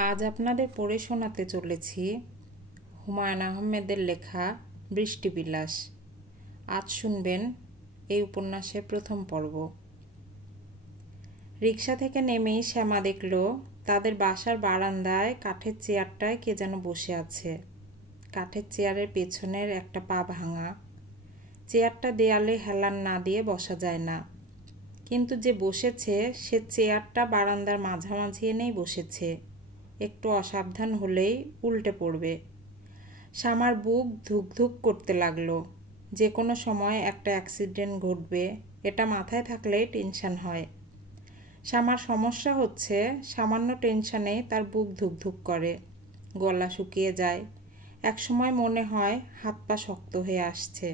আজ আপনাদের পড়ে শোনাতে চলেছি হুমায়ুন আহমেদের লেখা বৃষ্টিবিলাস। আজ শুনবেন এই উপন্যাসের প্রথম পর্ব। রিকশা থেকে নেমেই শ্যামা দেখল তাদের বাসার বারান্দায় কাঠের চেয়ারটায় কে যেন বসে আছে। কাঠের চেয়ারের পেছনের একটা পা ভাঙা। চেয়ারটা দেয়ালে হেলান না দিয়ে বসা যায় না, কিন্তু যে বসেছে সে চেয়ারটা বারান্দার মাঝামাঝি এনেই বসেছে। একটু অসাবধান হলেই উল্টে পড়বে। শ্যামার বুক ধুকধুক করতে লাগলো। যে কোনো সময় একটা অ্যাক্সিডেন্ট ঘটবে, এটা মাথায় থাকলেই টেনশন হয়। শ্যামার সমস্যা হচ্ছে সামান্য টেনশনে তার বুক ধুকধুক করে, গলা শুকিয়ে যায়। একসময় মনে হয় হাত পা শক্ত হয়ে আসছে।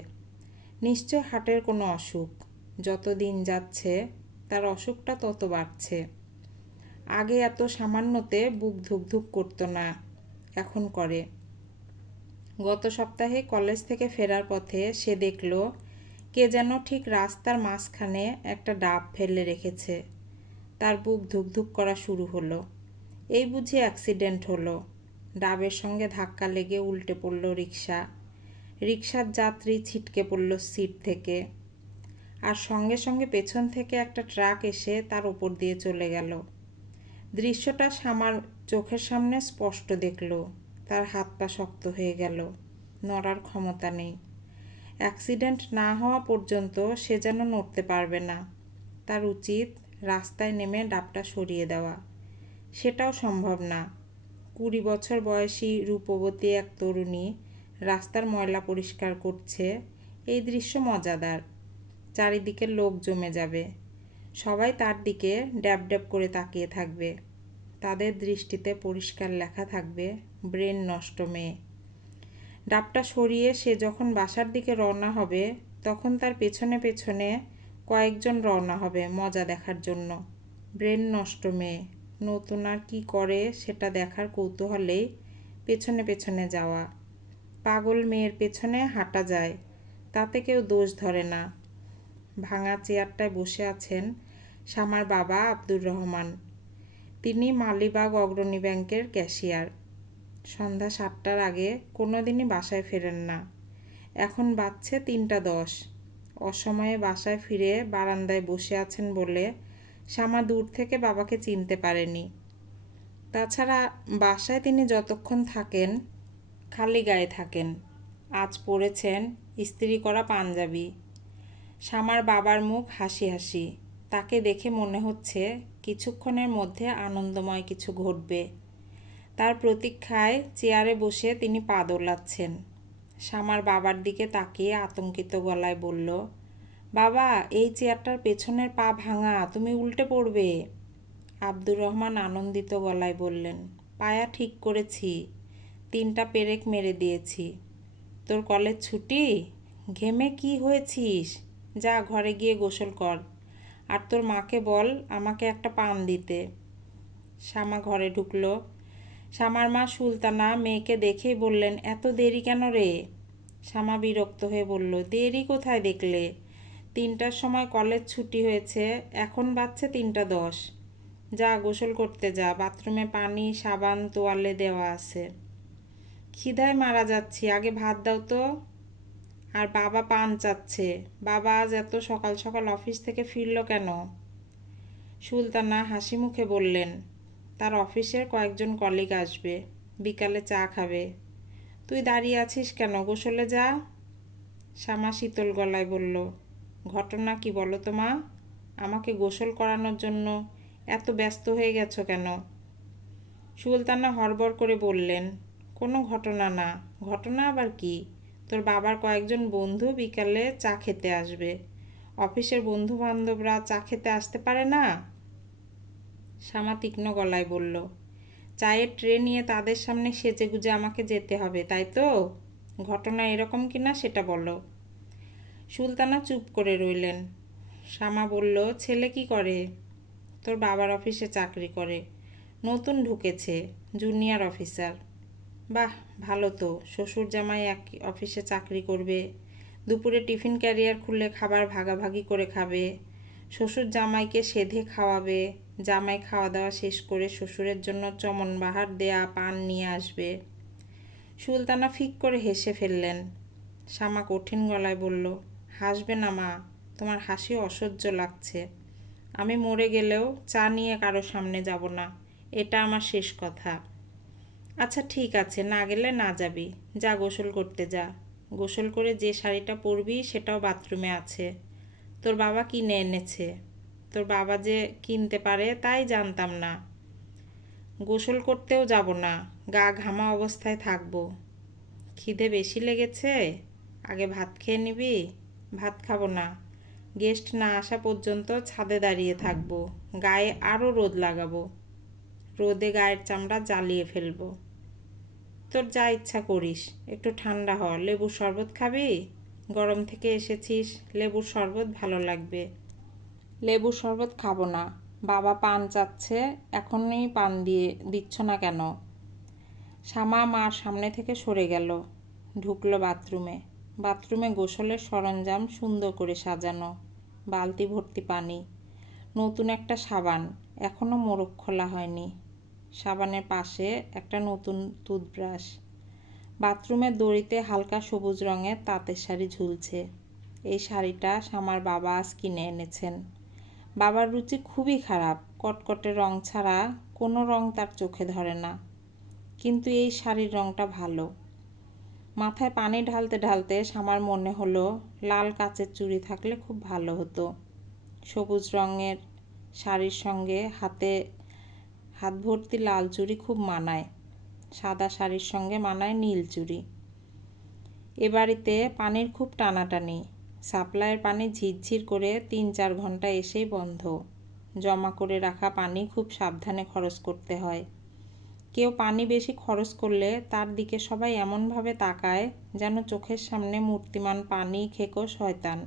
নিশ্চয় হার্টের কোনো অসুখ। যত দিন যাচ্ছে তার অসুখটা তত বাড়ছে। আগে এত সামান্যতে বুক ধুকধুক করতো না, এখন করে। গত সপ্তাহে কলেজ থেকে ফেরার পথে সে দেখল কে যেন ঠিক রাস্তার মাঝখানে একটা ডাব ফেলে রেখেছে। তার বুক ধুকধুক করা শুরু হলো। এই বুঝি অ্যাক্সিডেন্ট হলো। ডাবের সঙ্গে ধাক্কা লেগে উল্টে পড়ল রিকশা। রিকশার যাত্রী ছিটকে পড়ল সিট থেকে। আর সঙ্গে সঙ্গে পেছন থেকে একটা ট্রাক এসে তার ওপর দিয়ে চলে গেল। দৃশ্যটা শ্যামার চোখের সামনে স্পষ্ট দেখল। তার হাত পা শক্ত হয়ে গেল, নড়ার ক্ষমতা নেই। অ্যাক্সিডেন্ট না হওয়া পর্যন্ত সে যেন নড়তে পারবে না। তার উচিত রাস্তায় নেমে ডাবটা সরিয়ে দেওয়া। সেটাও সম্ভব না। 20 বছর বয়সী রূপবতী এক তরুণী রাস্তার ময়লা পরিষ্কার করছে, এই দৃশ্য মজাদার। চারিদিকে লোক জমে যাবে। সবাই তার দিকে ড্যাব ড্যাব করে তাকিয়ে থাকবে। তাদের দৃষ্টিতে পরিষ্কার লেখা থাকবে, ব্রেন নষ্ট মেয়ে। ডাবটা সরিয়ে সে যখন বাসার দিকে রওনা হবে, তখন তার পেছনে পেছনে কয়েকজন রওনা হবে মজা দেখার জন্য। ব্রেন নষ্ট মেয়ে নতুন আর কি করে সেটা দেখার কৌতূহলেই পেছনে পেছনে যাওয়া। পাগল মেয়ের পেছনে হাঁটা যায়, তাতে কেউ দোষ ধরে না। ভাঙা চেয়ারটায় বসে আছেন শ্যামার বাবা আব্দুর রহমান। তিনি মালিবাগ অগ্রণী ব্যাংকের ক্যাশিয়ার। সন্ধ্যা 7টার আগে কোনো দিনই বাসায় ফেরেন না। এখন বাজছে 3টা 10। অসময়ে বাসায় ফিরে বারান্দায় বসে আছেন বলে শ্যামা দূর থেকে বাবাকে চিনতে পারেনি। তাছাড়া বাসায় তিনি যতক্ষণ থাকেন খালি গায়ে থাকেন। আজ পরেছেন ইস্ত্রি করা পাঞ্জাবি। শ্যামার বাবার মুখ হাসি হাসি। তাকে দেখে মনে হচ্ছে কিছুক্ষণের মধ্যে আনন্দময় কিছু ঘটবে। তার প্রতীক্ষায় চেয়ারে বসে তিনি পা দোলাচ্ছেন। শ্যামার বাবার দিকে তাকিয়ে আতঙ্কিত গলায় বলল, বাবা, এই চেয়ারটার পেছনের পা ভাঙা, তুমি উল্টে পড়বে। আব্দুর রহমান আনন্দিত গলায় বললেন, পায়া ঠিক করেছি, 3টা পেরেক মেরে দিয়েছি। তোর কলেজ ছুটি? ঘেমে কি হয়েছিস? যা ঘরে গিয়ে গোসল কর, আর তোর মাকে বল আমাকে একটা পান দিতে। শ্যামা ঘরে ঢুকল। শ্যামার মা সুলতানা মেয়েকে দেখেই বললেন, এত দেরি কেন রে? শ্যামা বিরক্ত হয়ে বলল, দেরি কোথায় দেখলে? 3টার সময় কলেজ ছুটি হয়েছে, এখন বাজছে 3টা 10। যা গোসল করতে যা, বাথরুমে পানি, সাবান, তোয়ালে দেওয়া আছে। খিদায় মারা যাচ্ছি, আগে ভাত দাও তো। আর বাবা পান চাচ্ছে। বাবা আজ এত সকাল সকাল অফিস থেকে ফিরল কেন? সুলতানা হাসি মুখে বললেন, তার অফিসের কয়েকজন কলিগ আসবে, বিকালে চা খাবে। তুই দাঁড়িয়ে আছিস কেন? গোসলে যা। শ্যামা শীতল গলায় বলল, ঘটনা কি বলো তো মা? আমাকে গোসল করানোর জন্য এত ব্যস্ত হয়ে গেছো কেন? সুলতানা হড়বড় করে বললেন, কোনো ঘটনা না। ঘটনা আবার কি? তোর বাবার কয়েকজন বন্ধু বিকালে চা খেতে আসবে। অফিসের বন্ধু বান্ধবরা চা খেতে আসতে পারে না? শ্যামা তীক্ষ্ণ গলায় বলল, চায়ের ট্রে নিয়ে তাদের সামনে সেজেগুজে আমাকে যেতে হবে, তাই তো? ঘটনা এরকম কিনা সেটা বলো। সুলতানা চুপ করে রইলেন। শ্যামা বলল, ছেলে কি করে? তোর বাবার অফিসে চাকরি করে, নতুন ঢুকেছে, জুনিয়র অফিসার। বাহ, ভালো তো। শ্বশুর জামাই এক অফিসে চাকরি করবে, দুপুরে টিফিন ক্যারিয়ার খুলে খাবার ভাগাভাগি করে খাবে, শ্বশুর জামাইকে সেধে খাওয়াবে, জামাই খাওয়া দাওয়া শেষ করে শ্বশুরের জন্য চমনবাহার দেয়া পান নিয়ে আসবে। সুলতানা ফিক করে হেসে ফেললেন। শামা কঠিন গলায় বলল, হাসবে না মা, তোমার হাসি অসহ্য লাগছে। আমি মরে গেলেও চা নিয়ে কারো সামনে যাব না, এটা আমার শেষ কথা। আচ্ছা ঠিক আছে, না গেলে না যাবি, যা গোসল করতে যা। গোসল করে যে শাড়িটা পরবি সেটাও বাথরুমে আছে, তোর বাবা কিনে এনেছে। তোর বাবা যে কিনতে পারে তাই জানতাম না। গোসল করতেও যাব না, গা ঘামা অবস্থায় থাকবো। খিদে বেশি লেগেছে, আগে ভাত খেয়ে নিবি? ভাত খাবো না, গেস্ট না আসা পর্যন্ত ছাদে দাঁড়িয়ে থাকবো, গায়ে আরও রোদ লাগাবো, রোদে গায়ের চামড়া জ্বালিয়ে ফেলবো। তোর যা ইচ্ছা করিস, একটু ঠান্ডা হ, লেবুর শরবত খাবি? গরম থেকে এসেছিস, লেবুর শরবত ভালো লাগবে। লেবুর শরবত খাবো না, বাবা পান চাচ্ছে, এখনই পান দিচ্ছ না কেন? শামা মার সামনে থেকে সরে গেল, ঢুকলো বাথরুমে। বাথরুমে গোসলের সরঞ্জাম সুন্দর করে সাজানো, বালতি ভর্তি পানি, নতুন একটা সাবান, এখনও মোড়ক খোলা হয়নি। সাবানের পাশে একটা নতুন টুথব্রাশ। বাথরুমের দড়িতে হালকা সবুজ রঙের তাঁতের শাড়ি ঝুলছে। এই শাড়িটা শামার বাবা আজ কিনে এনেছেন। বাবার রুচি খুবই খারাপ, কটকটে রং ছাড়া কোনো রং তার চোখে ধরে না, কিন্তু এই শাড়ির রংটা ভালো। মাথায় পানি ঢালতে ঢালতে শামার মনে হলো লাল কাচের চুড়ি থাকলে খুব ভালো হতো। সবুজ রঙের শাড়ির সঙ্গে হাত ভর্তি লাল চুড়ি খুব মানায়, সাদা শাড়ির সঙ্গে মানায় নীল চুড়ি। এ বাড়িতে পানির খুব টানাটানি, সাপ্লাইয়ের পানি ঝিরঝির করে ৩-৪ ঘন্টা এসেই বন্ধ। জমা করে রাখা পানি খুব সাবধানে খরচ করতে হয়। কেউ পানি বেশি খরচ করলে তার দিকে সবাই এমনভাবে তাকায় যেন চোখের সামনে মূর্তিমান পানি খেকো শয়তান।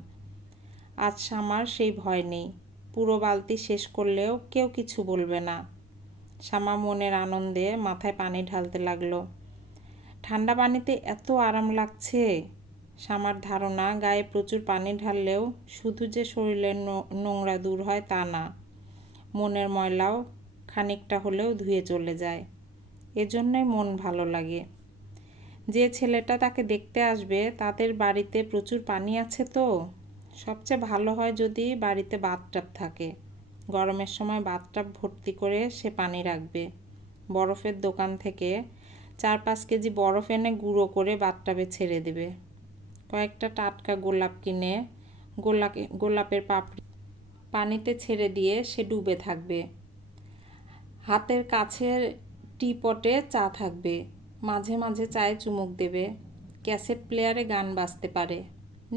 আজ শামার সেই ভয় নেই, পুরো বালতি শেষ করলেও কেউ কিছু বলবে না। শামা মনের আনন্দে মাথায় পানি ঢালতে লাগলো। ঠান্ডা পানিতে এত আরাম লাগছে। শামার ধারণা গায়ে প্রচুর পানি ঢাললেও শুধু যে শরীরের নোংরা দূর হয় তা না, মনের ময়লাও খানিকটা হলেও ধুয়ে চলে যায়। এজন্যই মন ভালো লাগে। যে ছেলেটা তাকে দেখতে আসবে তাদের বাড়িতে প্রচুর পানি আছে তো। সবচেয়ে ভালো হয় যদি বাড়িতে বাথটাব থাকে। গরমের সময় বাথটাব ভর্তি করে সে পানি রাখবে। বরফের দোকান থেকে 4-5 কেজি বরফ এনে গুঁড়ো করে বাথটাবে ছেড়ে দেবে। কয়েকটা টাটকা গোলাপ কিনে গোলাপের পাপড়ি পানিতে ছেড়ে দিয়ে সে ডুবে থাকবে। হাতের কাছের টিপটে চা থাকবে, মাঝে মাঝে চায়ে চুমুক দেবে। ক্যাসেট প্লেয়ারে গান বাজতে পারে,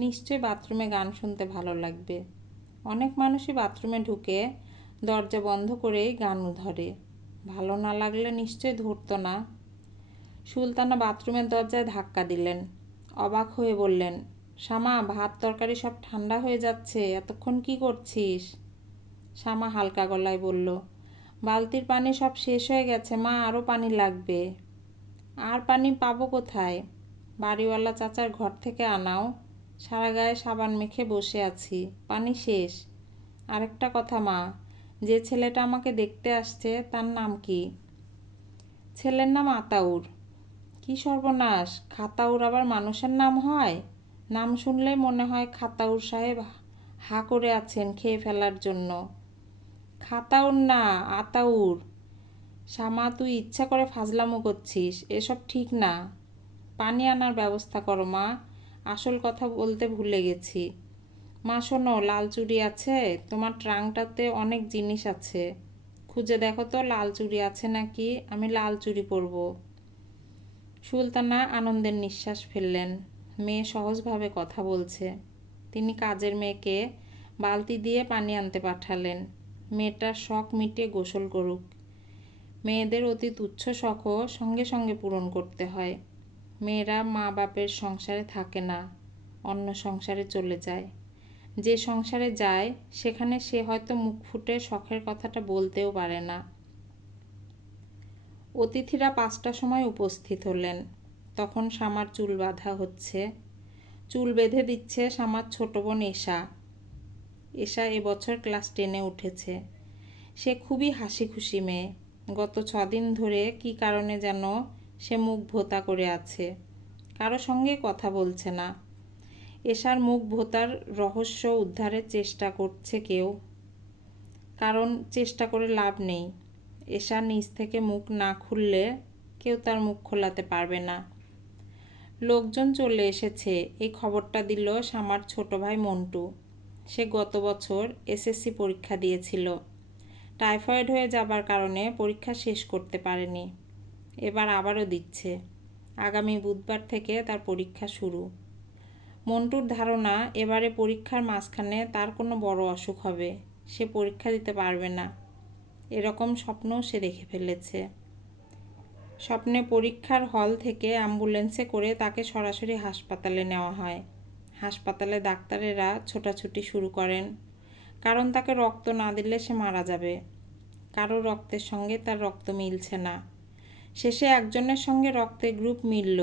নিশ্চয়ই বাথরুমে গান শুনতে ভালো লাগবে। অনেক মানুষই বাথরুমে ঢুকে দরজা বন্ধ করেই গান ধরে, ভালো না লাগলে নিশ্চয়ই ধরতো না। সুলতানা বাথরুমের দরজায় ধাক্কা দিলেন, অবাক হয়ে বললেন, শামা, ভাত তরকারি সব ঠান্ডা হয়ে যাচ্ছে, এতক্ষণ কি করছিস? শামা হালকা গলায় বলল, বালতির পানি সব শেষ হয়ে গেছে মা, আরও পানি লাগবে। আর পানি পাবো কোথায়? বাড়িওয়ালা চাচার ঘর থেকে আনাও, সারা গায়ে সাবান মেখে বসে আছি, পানি শেষ। আরেকটা কথা মা, যে ছেলেটা আমাকে দেখতে আসছে তার নাম কি? ছেলের নাম আতাউর। কি সর্বনাশ, খাতাউর আবার মানুষের নাম হয়? নাম শুনলেই মনে হয় খাতাউর সাহেব হা করে আছেন খেয়ে ফেলার জন্য। খাতাউর না, আতাউর। শামা, তুই ইচ্ছা করে ফাজলামো করছিস, এসব ঠিক না। পানি আনার ব্যবস্থা করো মা, আসল কথা বলতে ভুলে গেছি। মা শোনো, লাল চুড়ি আছে? তোমার ট্রাঙ্কটাতে অনেক জিনিস আছে, খুঁজে দেখো তো লাল চুড়ি আছে নাকি, আমি লাল চুড়ি পরবো। সুলতানা আনন্দের নিঃশ্বাস ফেললেন। মেয়ে সহজভাবে কথা বলছে। তিনি কাজের মেয়েকে বালতি দিয়ে পানি আনতে পাঠালেন। মেয়েটার শখ মিটিয়ে গোসল করুক। মেয়েদের অতি তুচ্ছ শখও সঙ্গে সঙ্গে পূরণ করতে হয়। মেয়েরা মা বাপের সংসারে থাকে না, অন্য সংসারে চলে যায়। যে সংসারে যায় সেখানে সে হয়তো মুখ ফুটে শখের কথাটা বলতেও পারে না। অতিথিরা 5টার সময় উপস্থিত হলেন। তখন শামার চুল বাঁধা হচ্ছে। চুল বেঁধে দিচ্ছে শামার ছোট বোন এশা। এশা এবছর ক্লাস 10-এ উঠেছে। সে খুবই হাসি খুশি মেয়ে। গত 6 দিন ধরে কী কারণে যেন সে মুখ ভোঁতা করে আছে, কারো সঙ্গে কথা বলছে না। এশার মুখ ভোঁতার রহস্য উদ্ধারের চেষ্টা করছে কেউ, কারণ চেষ্টা করে লাভ নেই। এশা নিজ থেকে মুখ না খুললে কেউ তার মুখ খোলাতে পারবে না। লোকজন চলে এসেছে, এই খবরটা দিল শামার ছোট ভাই মন্টু। সে গত বছর এসএসসি পরীক্ষা দিয়েছিল। টাইফয়েড হয়ে যাবার কারণে পরীক্ষা শেষ করতে পারেনি। এবার আবারও দিচ্ছে। আগামী বুধবার থেকে তার পরীক্ষা শুরু। মন্টুর ধারণা এবারে পরীক্ষার মাঝখানে তার কোনো বড় অসুখ হবে, সে পরীক্ষা দিতে পারবে না। এরকম স্বপ্নও সে দেখে ফেলেছে। স্বপ্নে পরীক্ষার হল থেকে অ্যাম্বুলেন্সে করে তাকে সরাসরি হাসপাতালে নেওয়া হয়। হাসপাতালে ডাক্তারেরা ছোটাছুটি শুরু করেন, কারণ তাকে রক্ত না দিলে সে মারা যাবে। কারো রক্তের সঙ্গে তার রক্ত মিলছে না। শেষে একজনের সঙ্গে রক্তের গ্রুপ মিলল।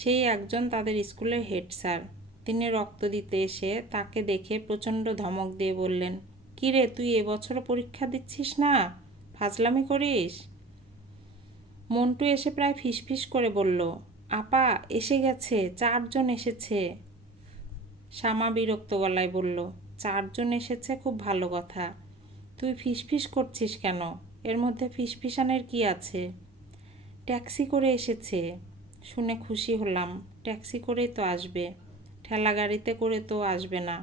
সেই একজন তাদের স্কুলের হেড স্যার। তিনি রক্ত দিতে এসে তাকে দেখে প্রচণ্ড ধমক দিয়ে বললেন, "কী রে, তুই এবছরও পরীক্ষা দিচ্ছিস না? ফাজলামি করিস?" মন্টু এসে প্রায় ফিসফিস করে বলল, "আপা এসে গেছে, 4 জন এসেছে।" শামা বিরক্ত গলায় বলল, 4 জন এসেছে, খুব ভালো কথা। তুই ফিসফিস করছিস কেন? এর মধ্যে ফিসফিসানের কি আছে? ট্যাক্সি করে এসেছে। শুনে খুশি হলাম। ট্যাক্সি করেই তো আসবে, ঠেলা গাড়িতে করে তো আসবে না।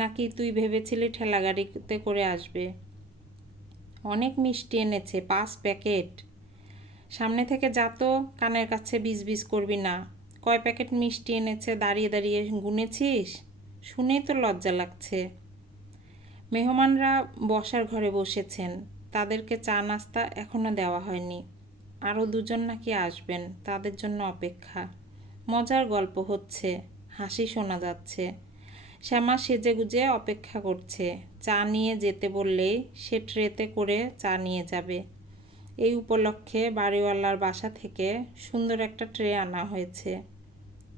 নাকি তুই ভেবেছিলি ঠেলা গাড়িতে করে আসবে? অনেক মিষ্টি এনেছে, 5 প্যাকেট। সামনে থেকে যা তো, কানের কাছে বিজ করবি না। কয় প্যাকেট মিষ্টি এনেছে দাঁড়িয়ে দাঁড়িয়ে গুনেছিস? শুনেই তো লজ্জা লাগছে। মেহমানরা বসার ঘরে বসেছেন, তাদেরকে চা নাস্তা এখনো দেওয়া হয়নি। আরও 2 জন নাকি আসবেন, তাদের জন্য অপেক্ষা। মজার গল্প হচ্ছে, হাসি শোনা যাচ্ছে। শ্যামা সেজেগুজে অপেক্ষা করছে। চা নিয়ে যেতে বললেই সে ট্রেতে করে চা নিয়ে যাবে। এই উপলক্ষে বাড়িওয়ালার বাসা থেকে সুন্দর একটা ট্রে আনা হয়েছে।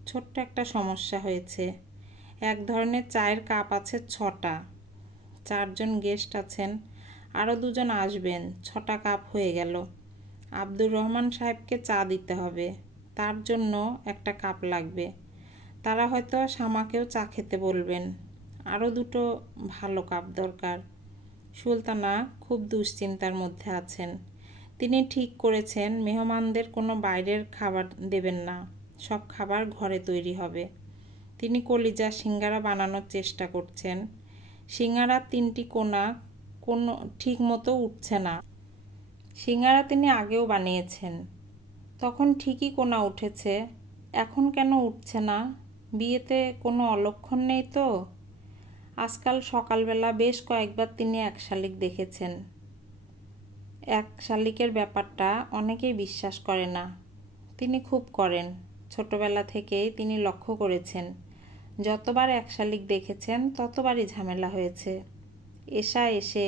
ছোট্ট একটা সমস্যা হয়েছে। এক ধরনের চায়ের কাপ আছে 6টা। 4 জন গেস্ট আছেন, আরও 2 জন আসবেন, 6টা কাপ হয়ে গেল। আব্দুর রহমান সাহেবকে চা দিতে হবে, তার জন্য একটা কাপ লাগবে। তারা হয়তো শামাকেও চা খেতে বলবেন। আরও 2টো ভালো কাপ দরকার। সুলতানা খুব দুশ্চিন্তার মধ্যে আছেন। তিনি ঠিক করেছেন মেহমানদের কোনো বাইরের খাবার দেবেন না, সব খাবার ঘরে তৈরি হবে। তিনি কলিজা সিঙ্গারা বানানোর চেষ্টা করছেন। সিঙ্গারার 3টি কোনা কোনো ঠিক মতো উঠছে না। সিঙ্গারা তিনি আগেও বানিয়েছেন, তখন ঠিকই কোনা উঠেছে, এখন কেন উঠছে না? বিয়েতে কোনো অলক্ষণ নেই তো? আজকাল সকালবেলা বেশ কয়েকবার তিনি এক শালিক দেখেছেন। এক শালিকের ব্যাপারটা অনেকেই বিশ্বাস করে না, তিনি খুব করেন। ছোটবেলা থেকেই তিনি লক্ষ্য করেছেন, যতবার এক শালিক দেখেছেন ততবারই ঝামেলা হয়েছে। এশা এসে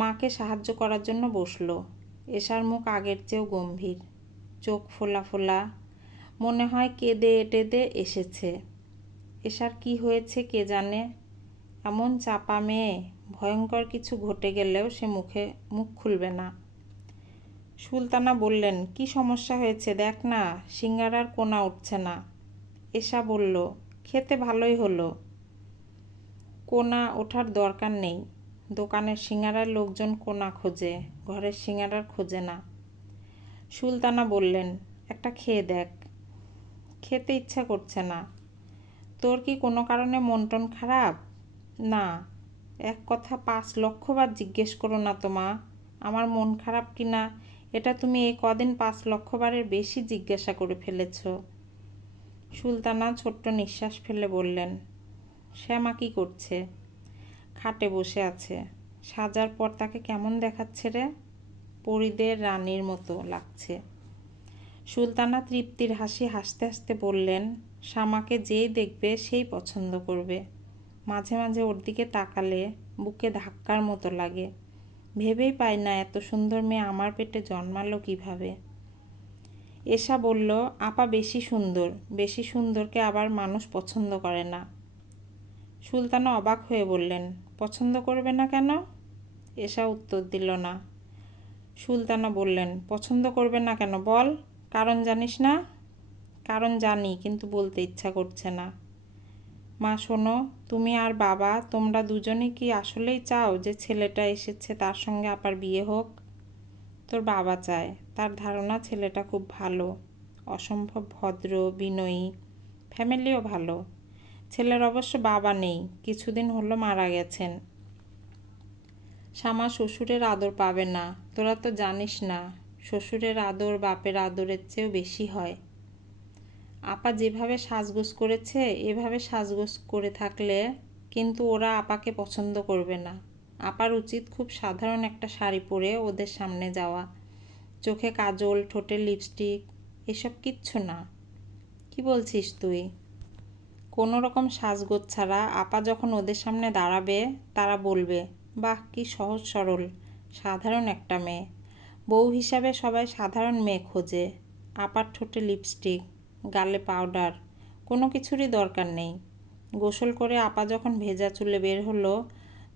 মাকে সাহায্য করার জন্য বসল। এশার মুখ আগের চেয়েও গম্ভীর, চোখ ফোলা ফোলা, মনে হয় কেঁদে টেঁদে এসেছে। এশার কি হয়েছে কে জানে, এমন চাপা মেয়ে, ভয়ঙ্কর কিছু ঘটে গেলেও সে মুখ খুলবে না। সুলতানা বললেন, কি সমস্যা হয়েছে দেখ না, সিঙ্গারার কোনা উঠছে না। এশা বলল, খেতে ভালোই হলো, কোনা ওঠার দরকার নেই। দোকানের সিঙ্গারার লোকজন কোনা খোঁজে, ঘরের সিঙ্গারার খোঁজে না। সুলতানা বললেন, একটা খেয়ে দেখ। খেতে ইচ্ছা করছে না। তোর কি কোনো কারণে মন টন খারাপ? না, এক কথা 5 লক্ষ বার জিজ্ঞেস করো না তো মা, আমার মন খারাপ কি না এটা তুমি এই কদিন 5 লক্ষ বারের বেশি জিজ্ঞাসা করে ফেলেছ। সুলতানা ছোট্ট নিঃশ্বাস ফেলে বললেন, শ্যামা কি করছে? খাটে বসে আছে। সাজার পর তাকে কেমন দেখাচ্ছে রে? পরীদের রানীর মতো লাগছে। সুলতানা তৃপ্তির হাসি হাসতে হাসতে বললেন, শ্যামাকে যেই দেখবে সেই পছন্দ করবে। মাঝে মাঝে ওর দিকে তাকালে বুকে ধাক্কার মতো লাগে। ভেবেই পাই না এত সুন্দর মেয়ে আমার পেটে জন্মালো কিভাবে। এশা বলল, আপা বেশি সুন্দর, বেশি সুন্দরকে আবার মানুষ পছন্দ করে না। সুলতানা অবাক হয়ে বললেন, পছন্দ করবে না কেন? এশা উত্তর দিল না। সুলতানা বললেন, পছন্দ করবে না কেন বল, কারণ জানিস না? কারণ জানি, কিন্তু বলতে ইচ্ছা করছে না। মা শোনো, তুমি আর বাবা তোমরা দুজনে কি আসলেই চাও যে ছেলেটা এসেছে তার সঙ্গে আপার বিয়ে হোক? তোর বাবা চায়। তার ধারণা ছেলেটা খুব ভালো, অসম্ভব ভদ্র, বিনয়ী, ফ্যামিলিও ভালো। ছেলের অবশ্য বাবা নেই, কিছুদিন হলো মারা গেছেন। শামা শ্বশুরের আদর পাবে না। তোরা তো জানিস না, শ্বশুরের আদর বাপের আদরের চেয়েও বেশি হয়। আপা যেভাবে সাজগোজ করেছে, এভাবে সাজগোজ করে থাকলে কিন্তু ওরা আপাকে পছন্দ করবে না। আপার উচিত খুব সাধারণ একটা শাড়ি পরে ওদের সামনে যাওয়া। চোখে কাজল, ঠোঁটে লিপস্টিক, এসব কিচ্ছু না। কি বলছিস তুই? কোনো রকম সাজগোজ ছাড়া আপা যখন ওদের সামনে দাঁড়াবে, তারা বলবে, বাহ কি সহজ সরল সাধারণ একটা মেয়ে। বউ হিসাবে সবাই সাধারণ মেয়ে খোঁজে। আপার ঠোঁটে লিপস্টিক, গালে পাউডার, কোনো কিছুরই দরকার নেই। গোসল করে আপা যখন ভেজা চুলে বের হলো,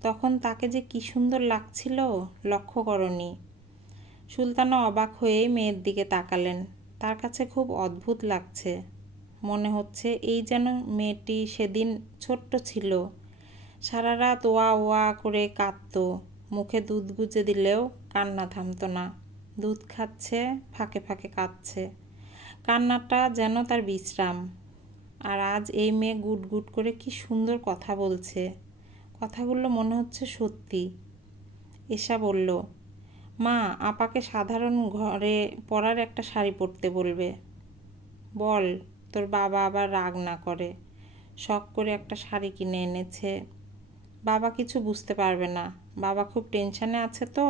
তখন তাকে যে কি সুন্দর লাগছিল, লক্ষ্য করনি? সুলতানা অবাক হয়েই মেয়ের দিকে তাকালেন। তার কাছে খুব অদ্ভুত লাগছে। মনে হচ্ছে এই যেন মেয়েটি সেদিন ছোট্ট ছিল, সারা রাত ওয়া ওয়া করে কাঁদত, মুখে দুধ গুজে দিলেও কান্না থামত না। দুধ খাচ্ছে, ফাঁকে ফাঁকে কাঁদছে, কান্নাটা যেন তার বিশ্রাম। আর আজ এই মেয়ে গুট গুট করে কি সুন্দর কথা বলছে, কথাগুলো মনে হচ্ছে সত্যি। এশা বলল, মা আপাকে সাধারণ ঘরে পরার একটা শাড়ি পরতে বলবে। বল, তোর বাবা আবার রাগ না করে। শখ করে একটা শাড়ি কিনে এনেছে। বাবা কিছু বুঝতে পারবে না, বাবা খুব টেনশানে আছে তো।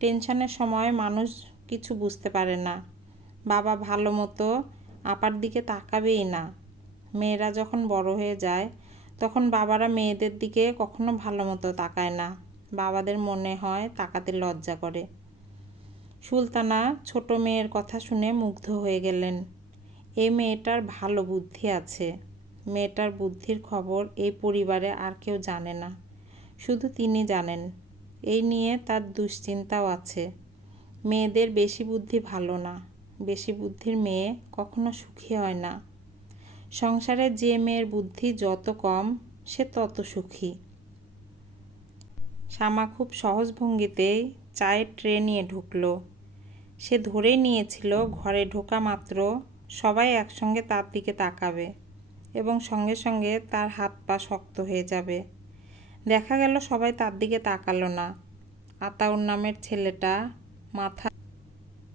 টেনশানের সময় মানুষ কিছু বুঝতে পারে না। বাবা ভালো মতো আপার দিকে তাকাবেই না। মেয়েরা যখন বড় হয়ে যায়, তখন বাবারা মেয়েদের দিকে কখনো ভালো মতো তাকায় না। বাবাদের মনে হয় তাকাতে লজ্জা করে। সুলতানা ছোট মেয়ের কথা শুনে মুগ্ধ হয়ে গেলেন। এই মেয়েটার ভালো বুদ্ধি আছে। মেয়েটার বুদ্ধির খবর এই পরিবারে আর কেউ জানে না, শুধু তিনি জানেন। এই নিয়ে তার দুশ্চিন্তাও আছে। মেয়েদের বেশি বুদ্ধি ভালো না। বেশি বুদ্ধির মেয়ে কখনো সুখী হয় না। সংসারে যে মেয়ের বুদ্ধি যত কম, সে তত সুখী। শামা খুব সহজ ভঙ্গিতেই চায়ের ট্রে নিয়ে ঢুকলো। সে ধরেই নিয়েছিল ঘরে ঢোকা মাত্র সবাই একসঙ্গে তার দিকে তাকাবে এবং সঙ্গে সঙ্গে তার হাত পা শক্ত হয়ে যাবে। দেখা গেল সবাই তার দিকে তাকালো না। আতাউর নামের ছেলেটা মাথা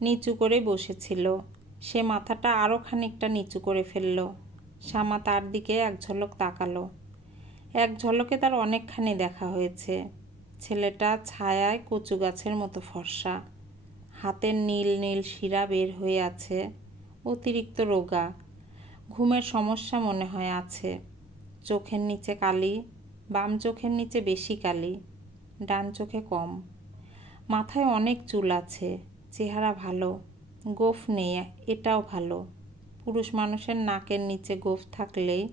নিচু করে বসেছিল। সে মাথাটা আরও খানিকটা নিচু করে ফেলল। শামা তার দিকে এক ঝলক তাকালো। এক ঝলকে তার অনেকখানি দেখা হয়েছে। ছেলেটা ছায়ায় কচু গাছের মতো ফর্সা, হাতের নীল নীল শিরা বের হয়ে আছে, অতিরিক্ত রোগা, ঘুমের সমস্যা মনে হয় আছে। চোখের নিচে কালি, বাম চোখের নিচে বেশি কালি, ডান চোখে কম। মাথায় অনেক চুল আছে, চেহারা ভালো, গোঁফ নেই, এটাও ভালো। পুরুষ মানুষের নাকের নিচে গোঁফ থাকলেই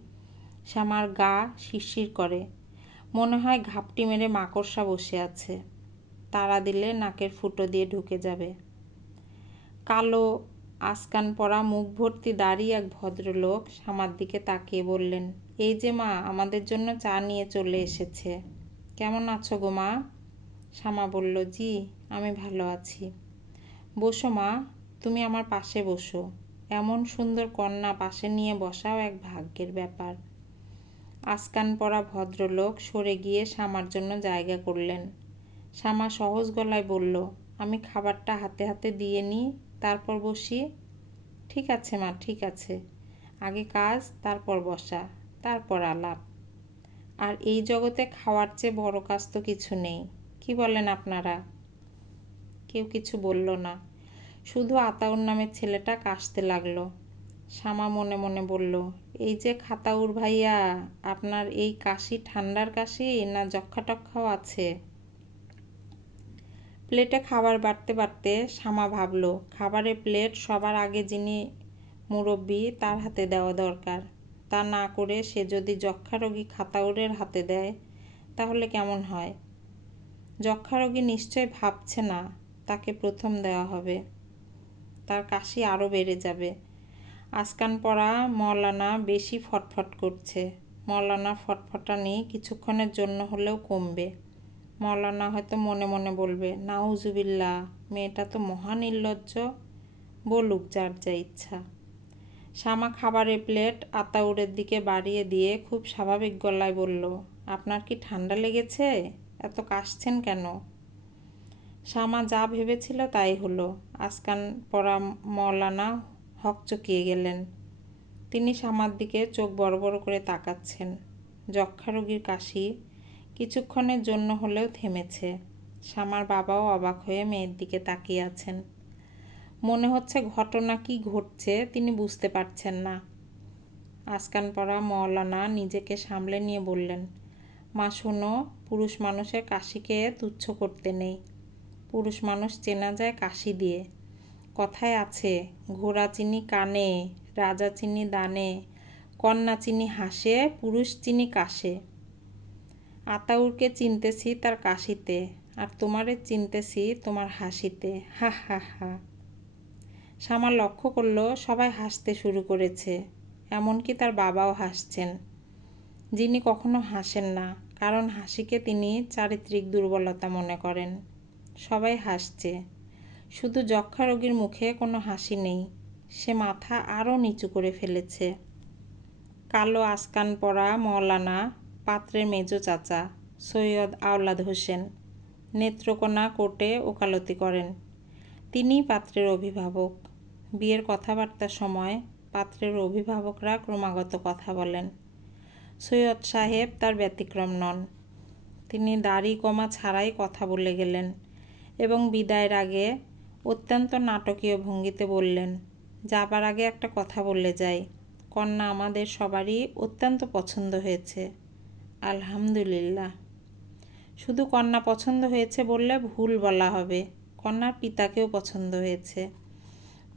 শ্যামার গা শিরশির করে, মনে হয় ঘাপটি মেরে মাকড়সা বসে আছে, তাড়া দিলে নাকের ফুটো দিয়ে ঢুকে যাবে। কালো আসকান পরা মুখ ভর্তি দাড়ি এক ভদ্রলোক শ্যামার দিকে তাকিয়ে বললেন, এই যে মা আমাদের জন্য চা নিয়ে চলে এসেছে। কেমন আছো গো মা? শ্যামা বলল, জি আমি ভালো আছি। বসো মা, তুমি আমার পাশে বসো। এমন সুন্দর কন্যা পাশে নিয়ে বসাও এক ভাগ্যের ব্যাপার। আসকান পরা ভদ্রলোক সরে গিয়ে শ্যামার জন্য জায়গা করলেন। শ্যামা সহজ গলায় বলল, আমি খাবারটা হাতে হাতে দিয়ে নিই, তারপর বসি। ঠিক আছে মা, ঠিক আছে। আগে কাজ, তারপর বসা, তারপর আলাপ। আর এই জগতে খাওয়ার চেয়ে বড় কাজ তো কিছু নেই। কি বলেন আপনারা? কেউ কিছু বলল না। শুধু আতাউর নামের ছেলেটা কাশতে লাগলো। শ্যামা মনে মনে বলল, এই যে খাতাউর ভাইয়া, আপনার এই কাশি ঠান্ডার কাশি না যক্ষা টক্ষাও আছে? প্লেটে খাবার বাড়তে বাড়তে শ্যামা ভাবল, খাবারের প্লেট সবার আগে যিনি মুরব্বি তার হাতে দেওয়া দরকার। তা না করে সে যদি যক্ষ্মা রোগী খাতাউরের হাতে দেয় তাহলে কেমন হয়? যক্ষ্মা রোগী নিশ্চয় ভাবছে না তাকে প্রথম দেওয়া হবে। তার কাশি আরও বেড়ে যাবে। আসকান পরা মওলানা বেশি ফটফট করছে। মওলানার ফটফটানি কিছুক্ষণের জন্য হলেও কমবে। মওলানা হয়তো মনে মনে বলবে, নাউজুবিল্লাহ, মেয়েটা তো মহা নির্লজ্জ। বলুক যার যা ইচ্ছা। শামা খাবারের প্লেট আতাউরের দিকে বাড়িয়ে দিয়ে খুব স্বাভাবিক গলায় বলল, আপনার কি ঠান্ডা লেগেছে? এত কাশছেন কেন? শামা যা ভেবেছিল তাই হলো। আসকান পরা মওলানা হকচকিয়ে গেলেন। তিনি শামার দিকে চোখ বড় বড় করে তাকাচ্ছেন। যক্ষ্মা রোগীর কাশি কিছুক্ষণের জন্য হলেও থেমেছে। শামার বাবাও অবাক হয়ে মেয়ের দিকে তাকিয়ে আছেন। মনে হচ্ছে ঘটনা কি ঘটছে তিনি বুঝতে পারছেন না। আসকান পরা মওলানা নিজেকে সামলে নিয়ে বললেন, মা শোনো, পুরুষ মানুষের কাশিকে তুচ্ছ করতে নেই। পুরুষ মানুষ চেনা যায় কাশি দিয়ে। কথায় আছে, ঘোড়া চিনি কানে, রাজা চিনি দানে, কন্যা চিনি হাসে, পুরুষ চিনি কাশে। আতাউরকে চিনতেছি তার কাশিতে, আর তোমারে চিনতেছি তোমার হাসিতে। হা হা হা। শামা লক্ষ্য করল সবাই হাসতে শুরু করেছে, এমনকি তার বাবাও হাসছেন, যিনি কখনো হাসেন না, কারণ হাসিকে তিনি চারিত্রিক দুর্বলতা মনে করেন। সবাই হাসছে, শুধু যক্ষ্মা রোগীর মুখে কোনো হাসি নেই। সে মাথা আরও নিচু করে ফেলেছে। কালো আসকান পরা মওলানা, পাত্রের মেজ চাচা সৈয়দ আওলাদ হোসেন, নেত্রকোনা কোর্টে ওকালতি করেন। তিনিই পাত্রের অভিভাবক। বিয়ের কথাবার্তার সময় পাত্রের অভিভাবকরা ক্রমাগত কথা বলেন। সৈয়দ সাহেব তার ব্যতিক্রম নন। তিনি দাড়ি কমা ছাড়াই কথা বলে গেলেন এবং বিদায়ের আগে অত্যন্ত নাটকীয় ভঙ্গিতে বললেন, যাবার আগে একটা কথা বলে যাই, কন্যা আমাদের সবারই অত্যন্ত পছন্দ হয়েছে। আলহামদুলিল্লাহ। শুধু কন্যা পছন্দ হয়েছে বললে ভুল বলা হবে, কন্যার পিতাকেও পছন্দ হয়েছে।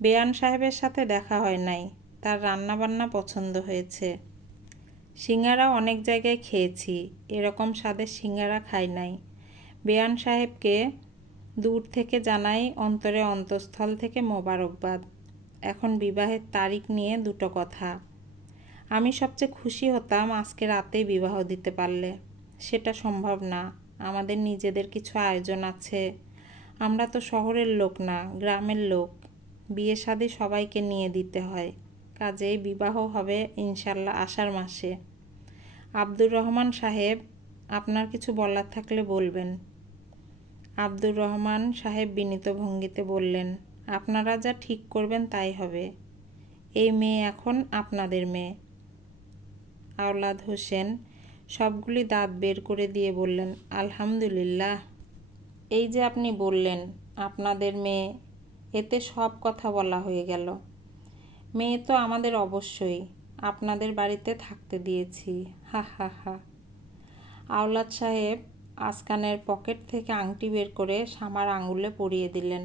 বেয়ান সাহেবের সাথে দেখা হয় নাই, তার রান্নাবান্না পছন্দ হয়েছে। সিঙ্গারা অনেক জায়গায় খেয়েছি, এরকম স্বাদের সিঙ্গারা খাই নাই। বেয়ান সাহেবকে দূর থেকে জানাই অন্তরে অন্তঃস্থল থেকে মোবারকবাদ। এখন বিবাহের তারিখ নিয়ে দুটো কথা। আমি সবচেয়ে খুশি হতাম আজকে রাতেই বিবাহ দিতে পারলে। সেটা সম্ভব না, আমাদের নিজেদের কিছু আয়োজন আছে। আমরা তো শহরের লোক না, গ্রামের লোক। বিয়ে শাদী সবাইকে নিয়ে দিতে হয়। কাজেই বিবাহ হবে ইনশাল্লাহ আষাঢ় মাসে। আব্দুর রহমান সাহেব, আপনার কিছু বলার থাকলে বলবেন। আব্দুর রহমান সাহেব বিনীত ভঙ্গিতে বললেন, আপনারা যা ঠিক করবেন তাই হবে। এই মেয়ে এখন আপনাদের মেয়ে। আওলাদ হোসেন সবগুলি দাঁত বের করে দিয়ে বললেন, আলহামদুলিল্লাহ। এই যে আপনি বললেন আপনাদের মেয়ে, এতে সব কথা বলা হয়ে গেল। মেয়ে তো আমাদের অবশ্যই, আপনাদের বাড়িতে থাকতে দিয়েছি। হা হা হা। আওলাদ সাহেব আসকানের পকেট থেকে আংটি বের করে শামার আঙুলে পরিয়ে দিলেন।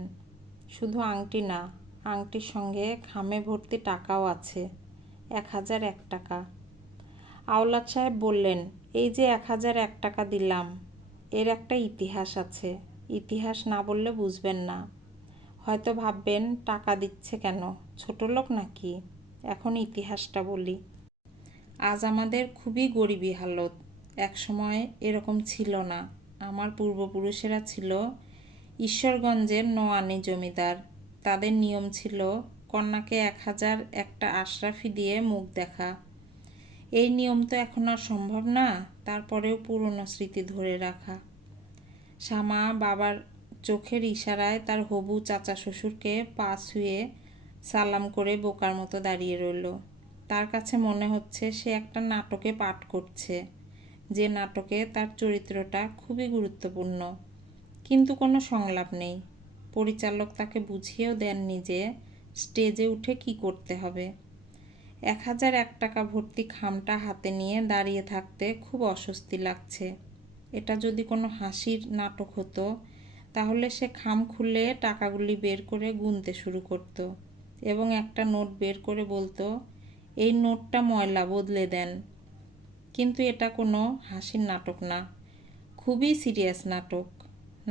শুধু আংটি না, আংটির সঙ্গে খামে ভর্তি টাকাও আছে, 1001 টাকা। আওলাদ সাহেব বললেন, এই যে 1001 টাকা দিলাম, এর একটা ইতিহাস আছে। ইতিহাস না বললে বুঝবেন না। হয়তো ভাববেন টাকা দিচ্ছে কেন, ছোট লোক নাকি। এখন ইতিহাসটা বলি। আজ আমাদের খুবই গরিবী হালত। একসময় এরকম ছিল না। আমার পূর্বপুরুষেরা ছিল ঈশ্বরগঞ্জের নোয়ানি জমিদার। তাদের নিয়ম ছিল কন্যাকে 1000 একটা আশরাফি দিয়ে মুখ দেখা। এই নিয়ম তো এখন আর সম্ভব না, তারপরেও পুরনো স্মৃতি ধরে রাখা। শামা বাবার চোখের ইশারায় তার হবু চাচা শ্বশুরকে পা ছুঁয়ে সালাম করে বোকার মতো দাঁড়িয়ে রইল। তার কাছে মনে হচ্ছে সে একটা নাটকে পাঠ করছে, যে নাটকে তার চরিত্রটা খুবই গুরুত্বপূর্ণ, কিন্তু কোনো সংলাপ নেই। পরিচালক তাকে বুঝিয়েও দেননি যে স্টেজে উঠে কি করতে হবে। 1001 টাকা ভর্তি খামটা হাতে নিয়ে দাঁড়িয়ে থাকতে খুব অস্বস্তি লাগছে। এটা যদি কোনো হাসির নাটক হতো তাহলে সে খাম খুলে টাকাগুলি বের করে গুনতে শুরু করত এবং একটা নোট বের করে বলতো, এই নোটটা ময়লা, বদলে দেন। কিন্তু এটা কোনো হাসির নাটক না, খুবই সিরিয়াস নাটক।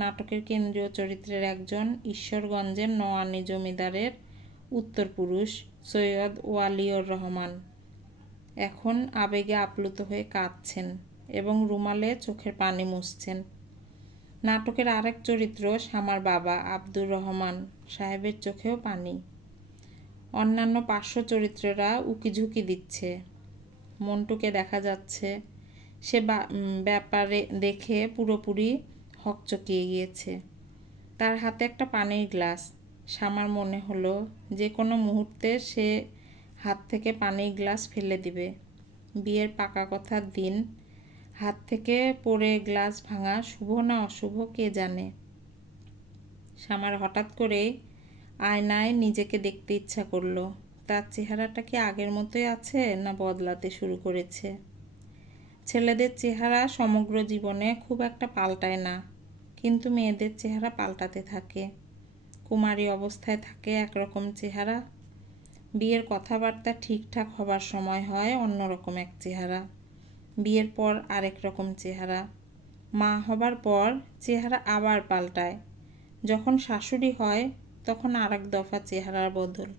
নাটকের কেন্দ্রীয় চরিত্রের একজন ঈশ্বরগঞ্জের নওয়ানী জমিদারের উত্তরপুরুষ সৈয়দ ওয়ালিউর রহমান এখন আবেগে আপ্লুত হয়ে কাঁদছেন এবং রুমালে চোখের পানি মুছছেন। নাটকের আরেক চরিত্র শামার বাবা আব্দুর রহমান সাহেবের চোখেও পানি। অন্যান্য পার্শ্ব চরিত্ররা উকিঝুঁকি দিচ্ছে। মন্টুকে দেখা যাচ্ছে, সে ব্যাপারে দেখে পুরোপুরি হকচকিয়ে গিয়েছে। তার হাতে একটা পানির গ্লাস। শামার মনে হলো যে কোনো মুহূর্তে সে হাত থেকে পানির গ্লাস ফেলে দিবে। বিয়ের পাকা কথার দিন হাত থেকে পড়ে গ্লাস ভাঙা শুভ না অশুভ কে জানে। শামার হঠাৎ করে আয়নায় নিজেকে দেখতে ইচ্ছা করলো। তার চেহারাটা কি আগের মতোই আছে না বদলাতে শুরু করেছে? ছেলেদের চেহারা সমগ্র জীবনে খুব একটা পাল্টায় না, কিন্তু মেয়েদের চেহারা পাল্টাতে থাকে। কুমারী অবস্থায় থাকে একরকম চেহারা, বিয়ের কথাবার্তা ঠিকঠাক হবার সময় হয় অন্যরকম এক চেহারা, বিয়ের পর আরেক রকম চেহারা, মা হবার পর চেহারা আবার পাল্টায়, যখন শাশুড়ি হয় তখন আরেক দফা চেহারার বদল।